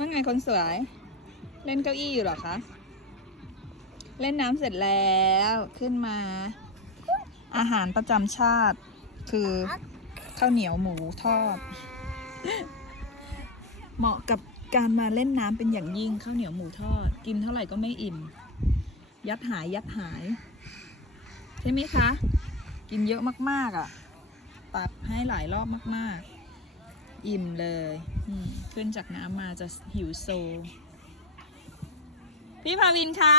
ว่าไงคนสวย เล่นเก้าอี้อยู่หรอคะ เล่นน้ำเสร็จแล้วขึ้นมา อาหารประจำชาติ คือข้าวเหนียวหมูทอด เหมาะกับการมาเล่นน้ำเป็นอย่างยิ่งข้าวเหนียวหมูทอด กินเท่าไหร่ก็ไม่อิ่ม ยัดหายยัดหาย ใช่ไหมคะ กินเยอะมากๆอะ ตัดให้หลายรอบมาก ๆ อิ่มเลย ขึ้นจากน้ำมาจะหิวโซ พี่ภาวินคะ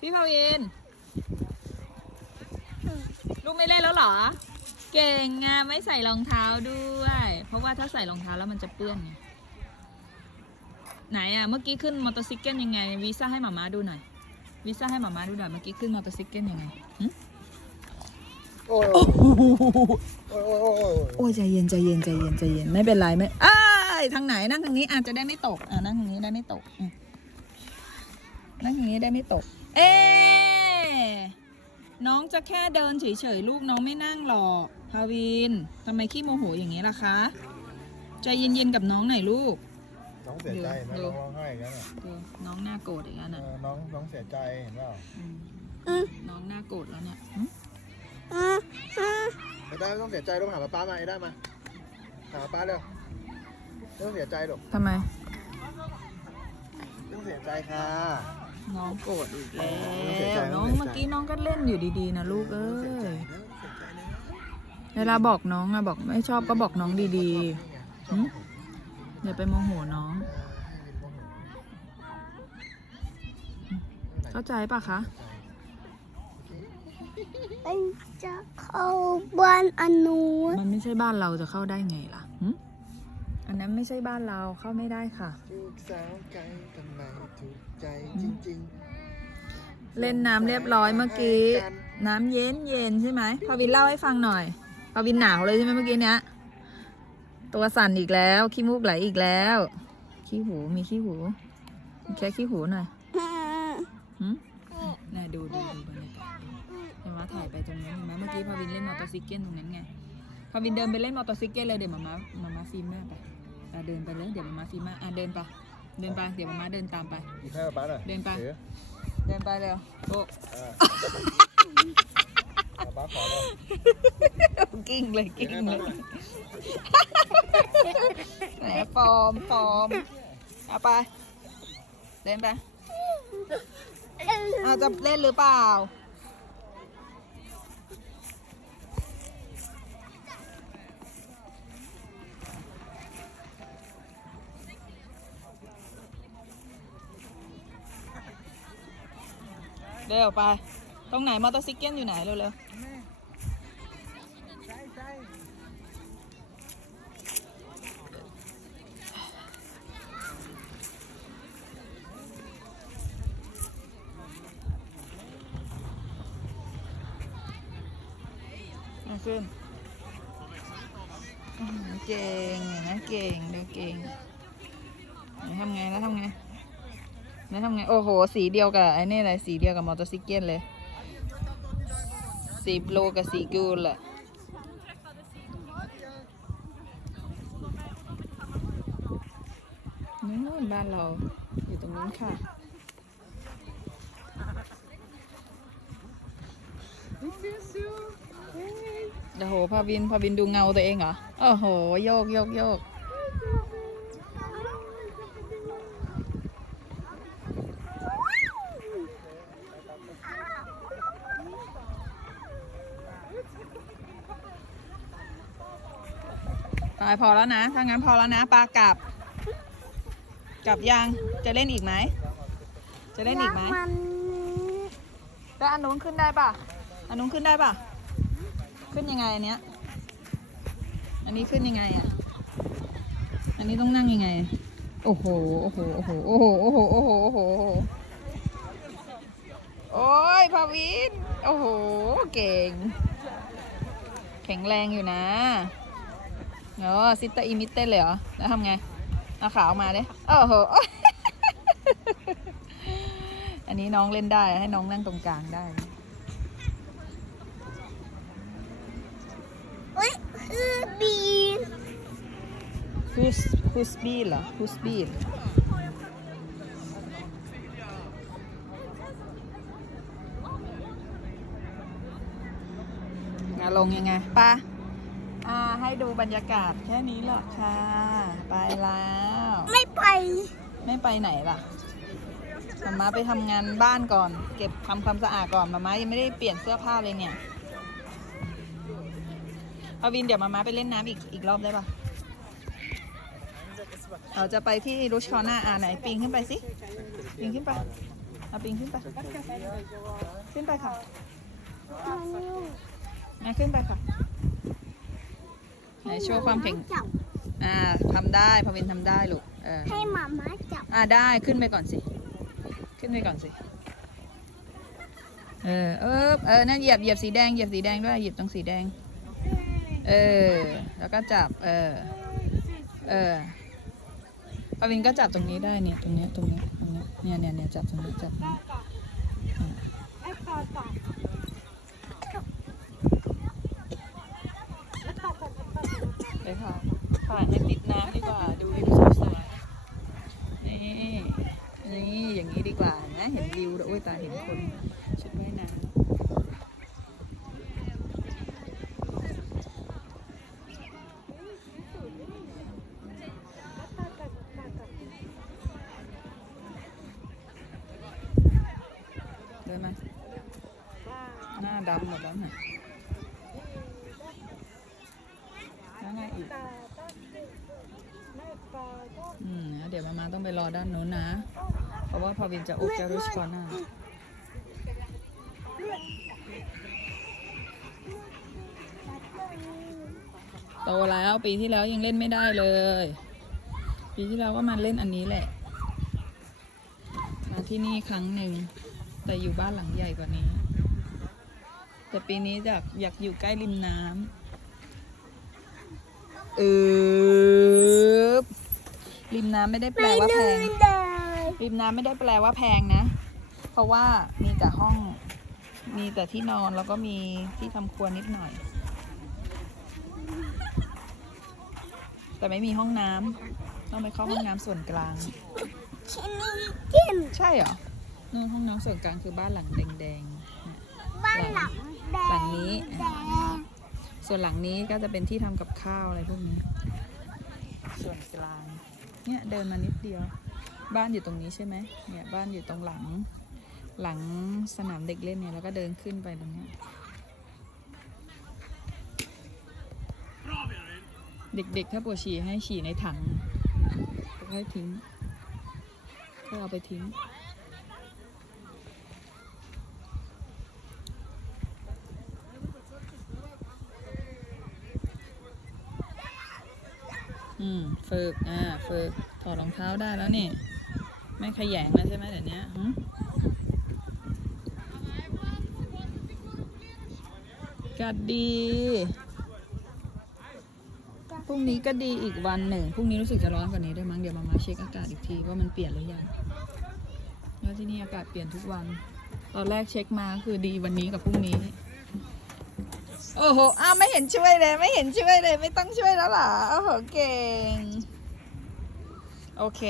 พี่ภาวิน ลูกไม่เล่นแล้วเหรอ เก่งงไม่ใส่รองเท้าด้วย เพราะว่าถ้าใส่รองเท้าแล้วมันจะเปื้อนไงไหนอะเมื่อกี้ขึ้นมอเตอร์ไซค์ยังไงวีซ่าให้หมาม้าดูหน่อยวีซ่าให้หมาม้าดูหน่อยเมื่อกี้ขึ้นมอเตอร์ไซค์ยังไง โอ้ยโอ้ยโอ้ยโอ้ยโอ้ยโอ้ยใจเย็นใจเย็นใจเย็นใจเย็นไม่เป็นไรไม่อ้ายทางไหนนั่งทางนี้อาจจะได้ไม่ตกอ่านั่งทางนี้ได้ไม่ตกอืมนั่งทางนี้ได้ไม่ตก เอ๊ะน้องจะแค่เดินเฉยๆลูกน้องไม่นั่งหรอกพาวินทำไมขี้โมโหอย่างนี้ล่ะคะใจเย็นๆกับน้องหน่อยลูก น้องเสียใจเห็นไหมดู น้องร้องไห้อย่างนั้นอะดูน้องหน้าโกรธอย่างนั้นเออะอน้องน้องเสียใจเห็นเปล่าอืมน้องหน้าโกรธแล้วเนี่ยหึ ไอ้ด้าไม่ต้องเสียใจลูกหาป้ามาไอ้ด้ามา หาป้าเร็วไม่ต้องเสียใจหรอกทำไม ไม่ต้องเสียใจค่ะ น้องโกรธอีกแล้เสียใจวน้องเสียใจ เมื่อกี้น้องก็เล่นอยู่ดีๆนะลูกเอ้ไม่ต้องเสียใจยนะไม่ต้องเสียใจนะเวลาบอกน้องอะบอกไม่ชอบก็บอกน้องดีๆหึอย่าไปโมโหน้องเข้าใจปะคะ มันจะเข้าบ้านอันนู้นมันไม่ใช่บ้านเราจะเข้าได้ไงล่ะหึอันนั้นไม่ใช่บ้านเราเข้าไม่ได้ค่ะ ลูกสาวไกลทำไมถูกใจจริงๆเล่นน้ำเรียบร้อยเมื่อกี้ น้ำเย็นเย็นๆใช่ไหมพาวินเล่าให้ฟังหน่อยพาวินหนาวเลยใช่ไหมเมื่อกี้เนี้ย ตัวสั่นอีกแล้ว ขี้มูกไหลอีกแล้ว ขี้หูมีขี้หูมีแค่ขี้หูหน่อยหืมน่าดูดูดูบรรยากาศเห็นไหม ถ่ายไปตรงนั้นเห็นไหมเมื่อกี้พาวินเล่นมอเตอร์ไซค์ตรงนั้นไงพาวินเดินไปเล่นมอเตอร์ไซค์เลยเดี๋ยวมามามามาฟิล์มหน้าไปอะเดินไปเลยเดี๋ยวมามาฟิล์มหน้าอะเดินไปเดินไปเดี๋ยวมามาเดินตามไป อีกให้ป้าหน่อยเดินไป ถือเดินไปเร็วโอ้อ่าเอาป้าขอเลย กิ้งเลยถือกิ้งให้เลป้ายหน่อยแหมฟอร์มฟอร์มเอาไปเดินไปอาจะเล่นหรือเปล่า เร็วไป ตรงไหนมอเตอร์ไซค์อยู่ไหนเร็วๆเอาขึ้นอื้อหือเก่งเห็นะเก่งเดี๋ยวเก่งไหนทำไงแล้วทำไง แล้วทำไง โอ้โห สีเดียวกับไอ้นี่อะไรสีเดียวกับมอเตอร์ไซค์เลย สีบลูกับสีกูลอะนู่นบ้านเราอยู่ตรงนู้นค่ะโอ้โหพาวินพาวินดูเงาตัวเองเหรอ โอ้โห โยกโยกโยกายพอแล้วนะ ถ้างั้นพอแล้วนะปลากลับ กลับยัง จะเล่นอีกไหม จะเล่นอีกไหมแล้วอันนู้นขึ้นได้ป่ะ อันนู้นขึ้นได้ป่ะ ขึ้นยังไงอันเนี้ย อันนี้ขึ้นยังไงอะ อันนี้ต้องนั่งยังไง โอ้โห โอ้โห โอ้โห โอ้โห โอ้โห โอ้โห โอ้โห โอ้ยพาวิน โอ้โห เก่ง แข็งแรงอยู่นะ เออซิตาอิมิเต้เลยเหรอ แล้วทำไง เอาขาออกมาเลยโอ้โห อันนี้น้องเล่นได้ ให้น้องนั่งตรงกลางได้อุ้ยคือบีนฮูสฮูสบีเหรอฮูสบีงาลงยังไงปะอ่าให้ ดูบรรยากาศแค่นี้หรอกค่ะ ไปแล้ว ไม่ไป ไม่ไปไหนล่ะมาม่าไปทำงานบ้านก่อน เก็บทำความสะอาดก่อนมาม่ายังไม่ได้เปลี่ยนเสื้อผ้าเลยเนี่ยเอาวินเดี๋ยวมาม่าไปเล่นน้ำอีกอีกรอบได้ปะเราจะไปที่รุชคอน่าอ่าไหนปีนขึ้นไปสิปีนขึ้นไปเอาปีนขึ้นไป ขึ้นไปค่ะมาขึ้นไปค่ะ ไหนโชว์ความเก่งจับอ่าทำได้พาวินทำได้ลูกเออให้หมาม้าจับอ่าได้ขึ้นไปก่อนสิ ขึ้นไปก่อนสิ เออเออเออนั่นเหยียบเหยียบสีแดงเหยียบสีแดงด้วยเหยียบตรงสีแดง เออ แล้วก็จับ เออ เออปาวินก็จับตรงนี้ได้เนี่ย ตรงเนี้ยตรงเนี้ยตรงเนี้ยเนี่ยเนี่ยเนี่ยจับตรงนี้จับตรงนี้อ่าไปค่ะถ่ายให้ติดน้ำดีกว่า ดูวิวสวยๆนี่นี่อย่างนี้ดีกว่านะเห็นวิวด้วโอ้ยตาเห็นคนชุดว่ายน้ำเดินมาหน้าดำหมดแล้วน่ะแล้วไงอีก อืมเดี๋ยวมามาต้องไปรอด้านโน้นนะ เพราะว่าพอวินจะอุกจะรุชก่อนหน่ะโตแล้วปีที่แล้วยังเล่นไม่ได้เลย ปีที่แล้วก็มาเล่นอันนี้แหละ มาที่นี่ครั้งหนึ่ง แต่อยู่บ้านหลังใหญ่กว่านี้ แต่ปีนี้อยากอยากอยู่ใกล้ริมน้ำเออ ริมน้ำไม่ได้แปลว่าแพงได้ริมน้ำไม่ได้แปลว่าแพงนะ เพราะว่ามีแต่ห้อง มีแต่ที่นอนแล้วก็มีที่ทำครัวนิดหน่อย แต่ไม่มีห้องน้ำต้องไปเข้าห้องน้ำส่วนกลางที่นี่กินใช่เหรอนู่นห้องน้ำส่วนกลางคือบ้านหลังแดงๆเนี่ยบ้านหลังแดงหลังนี้แดงส่วนหลังนี้ก็จะเป็นที่ทำกับข้าวอะไรพวกนี้ ส่วนกลาง เนี่ยเดินมานิดเดียว บ้านอยู่ตรงนี้ใช่ไหมเนี่ยบ้านอยู่ตรงหลัง หลังสนามเด็กเล่นเนี่ยแล้วก็เดินขึ้นไปตรงนี้เด็กๆ ถ้าปวดฉี่ให้ฉี่ในถังแล้วค่อยทิ้งก็เอาไปทิ้ง อืมฝึก อ่า ฝึก ถอดรองเท้าได้แล้วนี่ ไม่ขยงแล้วใช่ไหมเดี๋ยวนี้กัดดี พรุ่งนี้ก็ดีอีกวันหนึ่ง พรุ่งนี้รู้สึกจะร้อนกว่านี้ด้วยมั้ง เดี๋ยวมามาเช็คอากาศอีกทีว่ามันเปลี่ยนหรือยัง แล้วที่นี่อากาศเปลี่ยนทุกวัน ตอนแรกเช็คมาคือดีวันนี้กับพรุ่งนี้ โอ้โห อ้าวไม่เห็นช่วยเลย ไม่เห็นช่วยเลย ไม่ต้องช่วยแล้วเหรอ โอ้โห เก่ง โอเค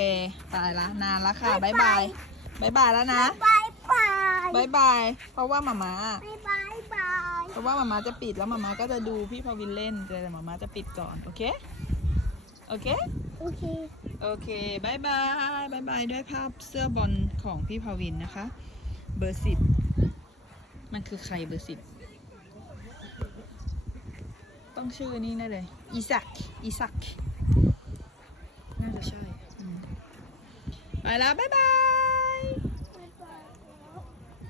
ตายละนานละค่ะบายบายบายบายแล้วนะบายบายบายบาย เพราะว่าหมามาบายบายบาย เพราะว่าหมามาจะปิดแล้วหมามาก็จะดูพี่พาวินเล่นแต่หมามาจะปิดก่อน โอเค โอเค โอเค โอเคบายบายบายบายด้วยภาพเสื้อบอลของพี่พาวินนะคะ เบอร์สิบ มันคือใครเบอร์สิบ ต้องชื่อนี้แน่เลยอีซักอีซักน่าจะใช่ไปแล้วบ๊ายบาย